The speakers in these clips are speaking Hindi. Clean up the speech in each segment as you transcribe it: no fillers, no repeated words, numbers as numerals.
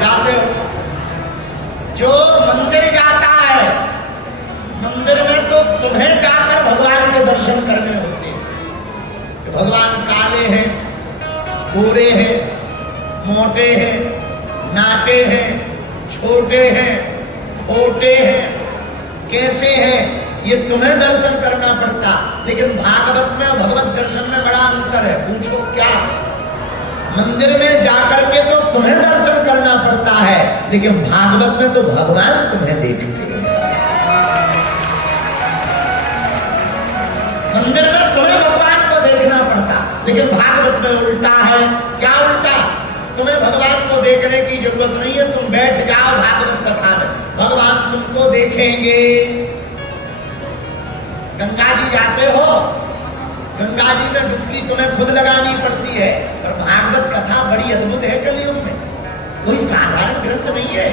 जाते हो। जो मंदिर जाता है, मंदिर में तो तुम्हें जाकर भगवान के दर्शन करने होते हैं। भगवान काले हैं, गोरे हैं, मोटे हैं, नाटे हैं, छोटे हैं, खोटे हैं, कैसे हैं, ये तुम्हें दर्शन करना पड़ता। लेकिन भागवत में और भगवत दर्शन में बड़ा अंतर है। पूछो क्या? मंदिर में जाकर के तो तुम्हें दर्शन करना पड़ता है, लेकिन भागवत में तो भगवान तुम्हें देखते हैं। मंदिर में तुम्हें भगवान को देखना पड़ता, लेकिन भागवत में उल्टा है। क्या उल्टा? तुम्हें भगवान को देखने की जरूरत नहीं है, तुम बैठ जाओ भागवत कथा में, भगवान तुमको देखेंगे। गंगा जी जाते हो, गंगा जी में डुबकी तुम्हें खुद लगानी पड़ती है, और भागवत कथा बड़ी अद्भुत है कलयुग में। कोई साधारण ग्रंथ नहीं है,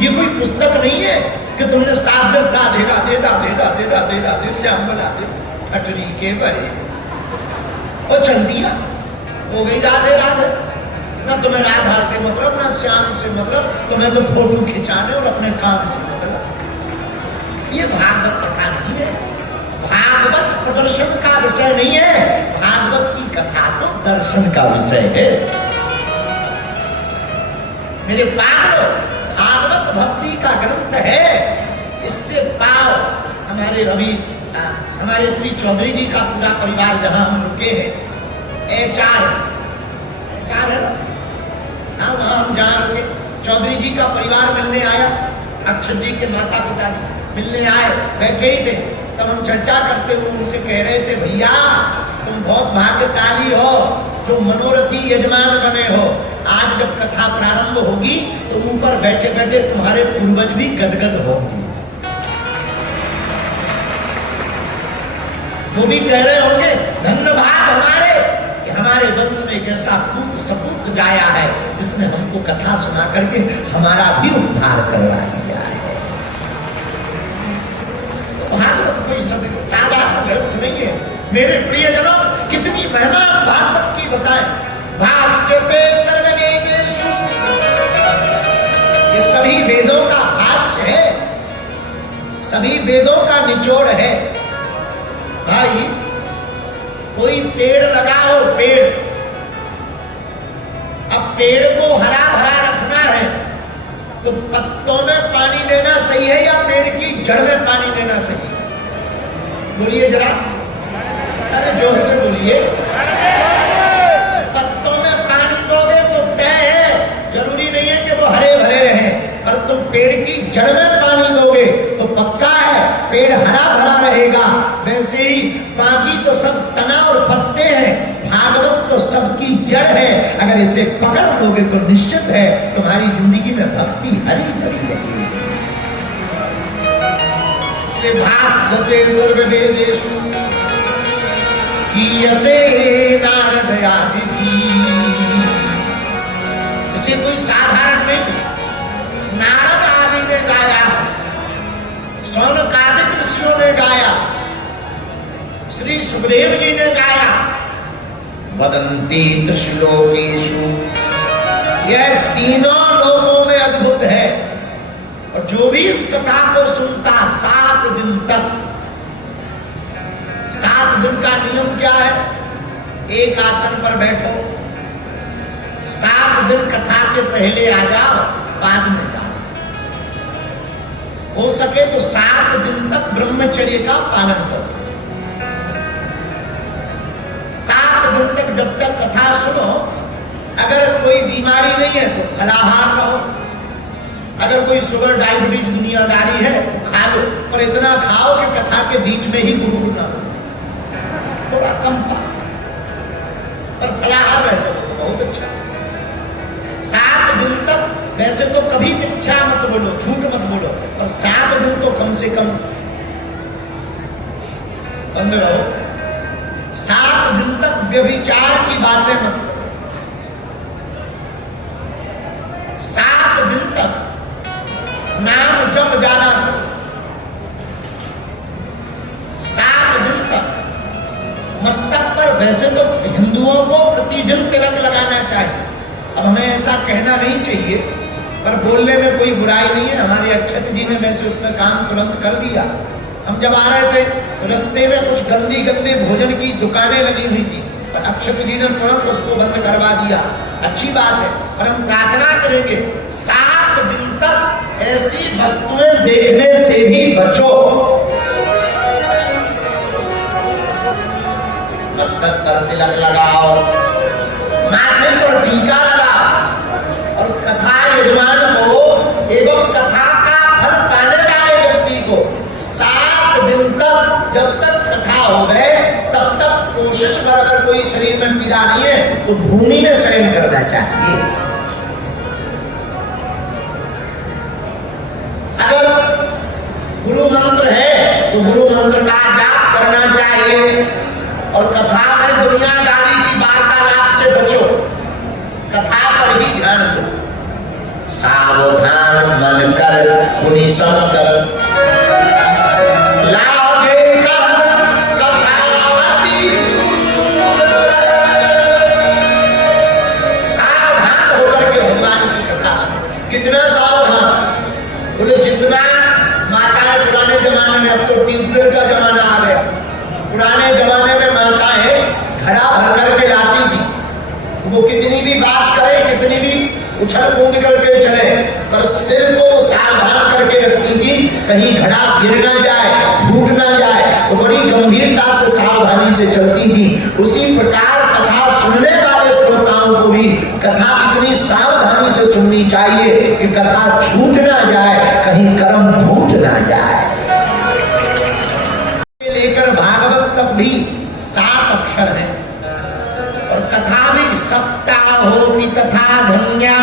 ये कोई पुस्तक नहीं है कि तुमने 7 दिन राधे राधे राधे राधे राधे राधे श्याम बना दे खटरी के बरे और चल दिया, हो गई राधे राधे। ना तुम्हें राधा से मतलब, ना श्याम से मतलब, तुम्हें तो फोटो खिंचाने और अपने काम से मतलब। ये भागवत कथा नहीं है, भागवत प्रदर्शन का विषय नहीं है, भागवत की कथा तो दर्शन का विषय है। मेरे पागलो, भागवत भक्ति का ग्रंथ है, इससे पाओ। हमारे श्री चौधरी जी का पूरा परिवार जहां हम रुके हैं, एचआर है ना, हाँ वहां हम जहां रुके, चौधरी जी का परिवार मिलने आया, अक्षर जी के माता पिता मिलने आए, बैठे ही थे। तब हम चर्चा करते हुए उनसे कह रहे थे, भैया तुम बहुत भाग्यशाली हो जो मनोरथी यजमान बने हो। आज जब कथा प्रारंभ होगी तो ऊपर बैठे बैठे तुम्हारे पूर्वज भी गदगद होंगे। वो भी कह रहे होंगे, धन्यवाद हमारे कि हमारे वंश में एक ऐसा पुत्र सपूत जाया है जिसने हमको कथा सुना करके हमारा भी उद्धार करवा दिया है। भागवत कोई साधारण ग्रंथ नहीं है मेरे प्रियजनों। कितनी महिमा भागवत की बताएं। भाष्यते सर्ववेदेषु, ये सभी वेदों का भाष्य है, सभी वेदों का निचोड़ है। भाई कोई पेड़ लगाओ, पेड़, अब पेड़ को हरा भरा रखना है तो पत्तों में पानी देना सही है या पेड़ की जड़ में पानी देना सही है? बोलिए जरा, अरे जोर से बोलिए। पत्तों में पानी दोगे तो तय है, जरूरी नहीं है कि वो हरे भरे रहें, और तुम पेड़ की जड़ में पानी दोगे तो पक्का है पेड़ हरा भरा रहेगा। वैसे ही बाकी तो सब तना और पत्ते हैं, भागवत तो सबकी जड़ है। अगर इसे पकड़ लोगे तो निश्चित है तुम्हारी जिंदगी में भक्ति हरी भरी रहेगी। भाष्यते सर्ववेदेषु कीयते नारद आदिभिः, इसे कोई साधारण नहीं, नारद आदि ने गाया, शौनकादिक ऋषियों ने गाया, श्री सुखदेव जी ने गाया। वदन्ति त्रिश्लोकेषु, यह तीनों लोकों में अद्भुत है। और जो भी इस कथा को सुनता 7 दिन तक, 7 दिन का नियम क्या है? एक आसन पर बैठो, 7 दिन कथा के पहले आ जाओ, बाद में जाओ। हो सके तो 7 दिन तक ब्रह्मचर्य का पालन करो। 7 दिन तक जब तक कथा सुनो, अगर कोई बीमारी नहीं है तो फलाहार रहो, अगर कोई शुगर डायबिटीज दुनियादारी है तो खा लो, पर इतना खाओ कि कथा के बीच में ही गुरुड़ ना हो, थोड़ा कम खाओ, पर फलाहार वैसे तो बहुत अच्छा। 7 दिन तक वैसे तो कभी मिथ्या मत बोलो, झूठ मत बोलो, और 7 दिन तो कम से कम बंद रहो। 7 दिन तक व्यभिचार की बातें मत करो। 7 दिन तक नाम जप ज्यादा करो। 7 दिन तक मस्तक पर, वैसे तो हिंदुओं को प्रतिदिन तिलक लगाना चाहिए, अब हमें ऐसा कहना नहीं चाहिए, पर बोलने में कोई बुराई नहीं है। हमारे अक्षत जी ने वैसे उसमें काम तुरंत कर दिया। हम जब आ रहे थे तो रास्ते में कुछ गंदी गंदी भोजन की दुकानें लगी हुई थी, पर अक्षत जी ने तुरंत उसको बंद करवा दिया। अच्छी बात है, पर हम प्रार्थना करेंगे 7 दिन तक ऐसी वस्तुएं देखने से भी बचो। मस्तक पर तिलक लगाओ, माथे पर टीका लगाओ, और कथा यजमान को एवं कथा का फल पाने वाले व्यक्ति को 7 दिन तक, जब तक कथा हो गए तब तक कोशिश कर, अगर कोई शरीर में पीड़ा नहीं है तो भूमि में शयन करना चाहिए। अगर गुरु मंत्र है तो गुरु मंत्र का जाप करना चाहिए, और कथा में दुनियादारी की वार्तालाप से बचो, कथा पर ही ध्यान दो। सावधान मन कर मुनि संकर, लागे कथा अति सुंदर। सावधान होकर के भगवान की कथा सुनो। कितना सावधान? बोले जितना माताएं पुराने जमाने में, अब तो ट्यूबवेल का जमाना आ गया, पुराने जमाने में माताएं घड़ा भर करके लाती थी। वो कितनी भी बात करे, कितनी भी उछल कूद करके चले, पर सिर को सावधान करके रखती थी, कहीं घड़ा गिर ना जाए, फूट ना जाए, तो बड़ी गंभीरता से सावधानी से चलती थी। उसी प्रकार कथा सुनने वाले श्रोताओं को भी कथा इतनी सावधानी से सुननी चाहिए कि कथा छूट ना जाए, कहीं कर्म फूट ना जाए। लेकर भागवत तक भी 7 अक्षर हैं, और कथा भी सप्ताहोपि तथा धन्या।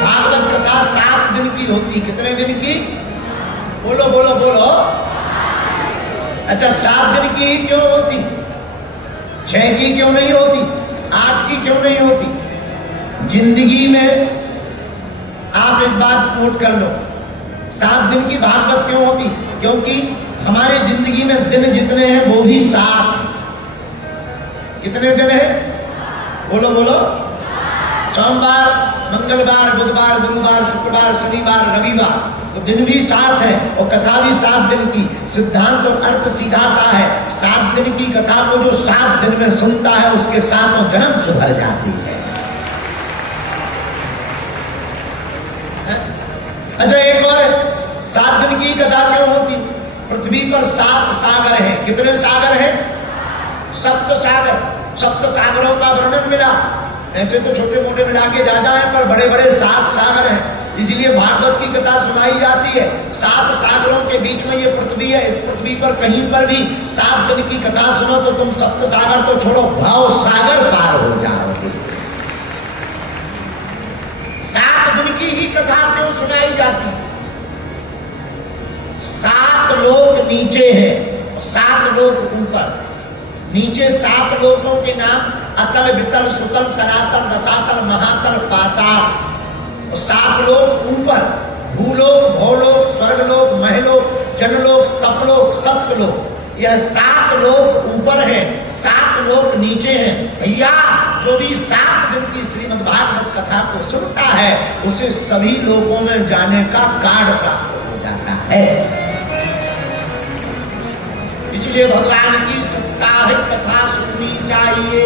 भागवत कथा 7 दिन की होती। कितने दिन की? बोलो बोलो बोलो। अच्छा, 7 दिन की ही क्यों होती? 6 की क्यों नहीं होती? 8 की क्यों नहीं होती? जिंदगी में आप एक बात नोट कर लो, 7 दिन की भागवत क्यों होती? क्योंकि हमारे जिंदगी में दिन जितने हैं वो भी 7। कितने दिन है? बोलो बोलो। सोमवार, मंगलवार, बुधवार, गुरुवार, शुक्रवार, शनिवार, रविवार, तो दिन भी 7 है, और कथा भी 7 दिन की। सिद्धांत और अर्थ सीधा सा है, 7 दिन की कथा को जो 7 दिन में सुनता है उसके 7 जन्म सुधर जाती है। अच्छा, एक और 7 दिन की कथा क्यों होती? पृथ्वी पर 7 सागर हैं। कितने सागर हैं? 7 सागर। 7 सागरों का वर्णन मिला। ऐसे तो छोटे मोटे मिला के ज्यादा है, पर बड़े बड़े 7 सागर हैं, इसलिए भागवत की कथा सुनाई जाती है। 7 सागरों के बीच में ये पृथ्वी है। इस पृथ्वी पर कहीं पर भी 7 दिन की कथा सुनो तो तुम 7 सागर तो छोड़ो, भाव सागर पार हो जाओगे। 7 दिन की ही कथा क्यों सुनाई जाती? 7 लोक नीचे हैं, 7 लोक ऊपर। नीचे 7 लोकों के नाम अतल, वितल, सुतल, तलातल, रसातल, महातल, पाताल। 7 लोक ऊपर, भूलोक, भौलोक, स्वर्गलोक, महलोक, जनलोक, तपलोक, सप्तलोक। यह 7 लोक ऊपर हैं, 7 लोक नीचे हैं। भैया, जो भी 7 दिन की श्रीमद् भागवत कथा को सुनता है उसे सभी लोकों में जाने का कार्ड प्राप्त हो जाता है। इसलिए भगवान की साप्ताहिक कथा सुननी चाहिए।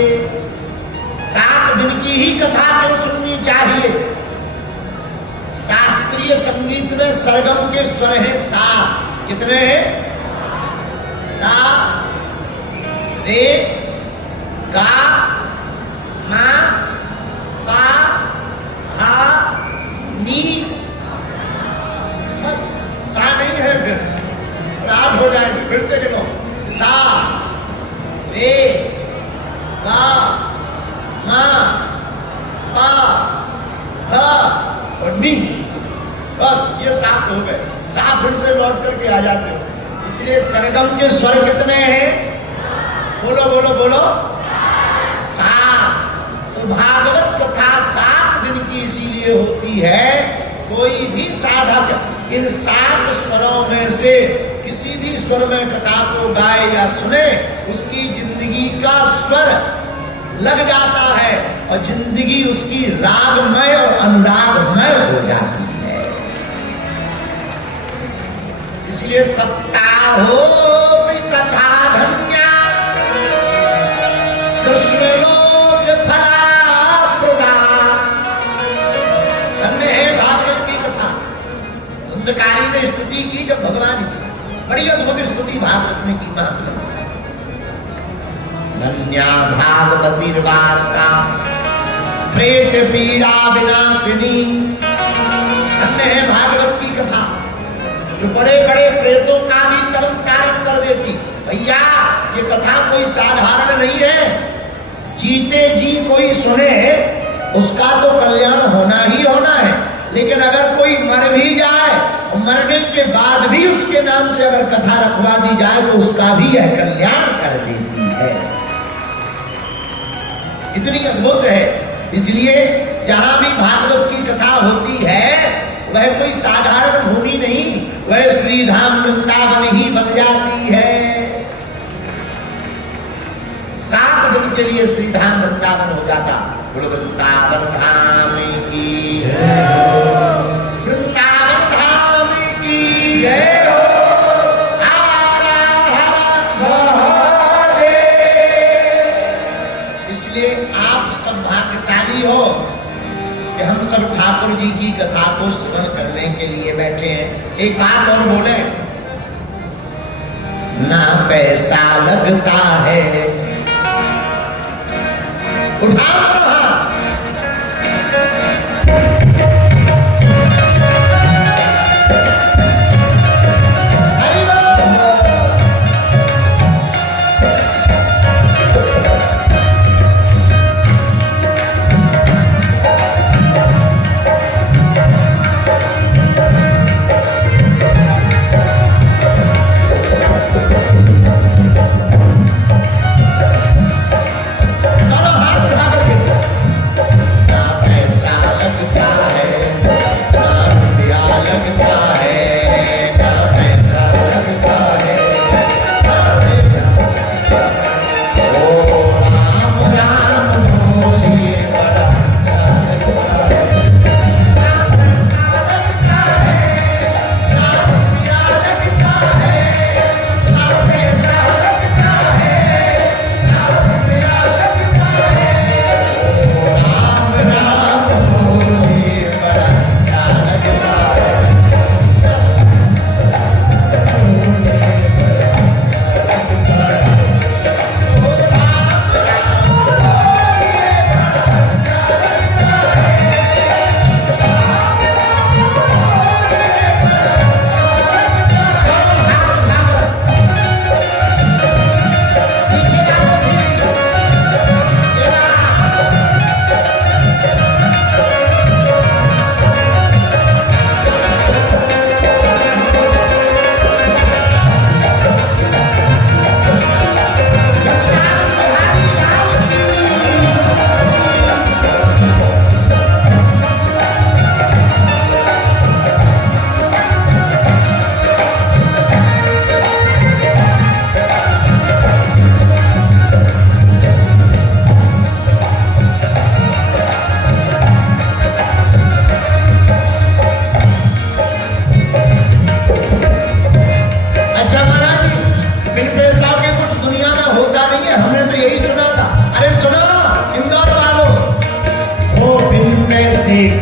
7 दिन की ही कथा क्यों सुननी चाहिए? शास्त्रीय संगीत में सरगम के स्वर हैं 7। कितने हैं? सा, रे, गा, मा, पा, हा, नी। बस सा नहीं है, फिर रात हो जाएगी। फिर से गिनो, सा, रे, गा, मा, पा, हा और नी। बस ये 7 हो गए। 7 फिर से लौट करके आ जाते हो। इसलिए सरगम के स्वर कितने हैं? बोलो बोलो बोलो। 7। तो भागवत कथा 7 दिन की इसीलिए होती है। कोई भी साधक इन 7 स्वरों में से किसी भी स्वर में कथा को गाए या सुने, उसकी जिंदगी का स्वर लग जाता है और जिंदगी उसकी रागमय और अनुरागमय हो जाती है। इसलिए सत्ता हो कथा धन्या कृष्ण लोक फला प्रदा। हमने है भागवत की कथा, धुंधकारी ने स्तुति की जब भगवान की, बड़ी अद्भुत स्तुति भागवत में की महात्मा। धन्या भागवती वार्ता प्रेत पीड़ा विनाशिनी। हमने है भागवत की कथा जो बड़े बड़े प्रेतों का भी कर्म कारण कर देती। भैया ये कथा कोई साधारण नहीं है, जीते जी कोई सुने उसका तो कल्याण होना ही होना है। लेकिन अगर कोई मर भी जाए, मरने के बाद भी उसके नाम से अगर कथा रखवा दी जाए तो उसका भी यह कल्याण कर देती है। इतनी अद्भुत है। इसलिए जहां भी भागवत की कथा होती है वह कोई साधारण भूमि नहीं, वह श्रीधाम वृंदावन ही बन जाती है। 7 दिन के लिए श्रीधाम वृंदावन हो जाता। वृंदावन धाम की जय हो, वृंदावन धाम की जय हो। आप सब भाग्यशाली हो कि हम सब ठाकुर जी की कथा को श्रवण करने के लिए बैठे हैं। एक बात और बोले, ना पैसा लगता है, उठाओ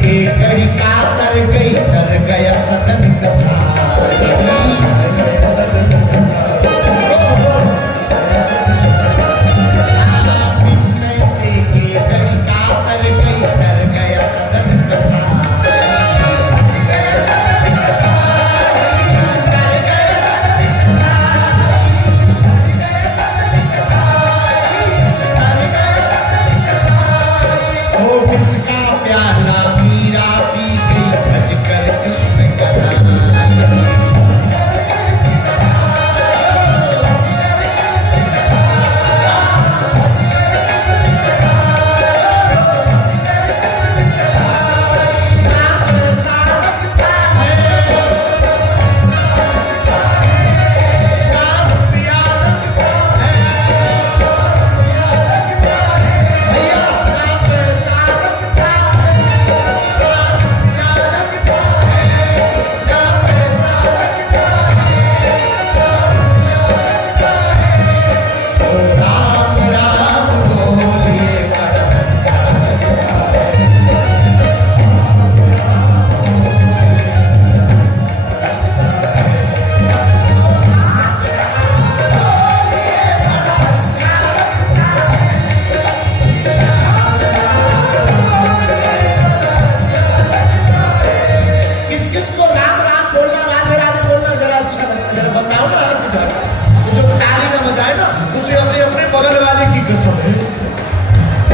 के कड़ी का तर गया सतन कसा।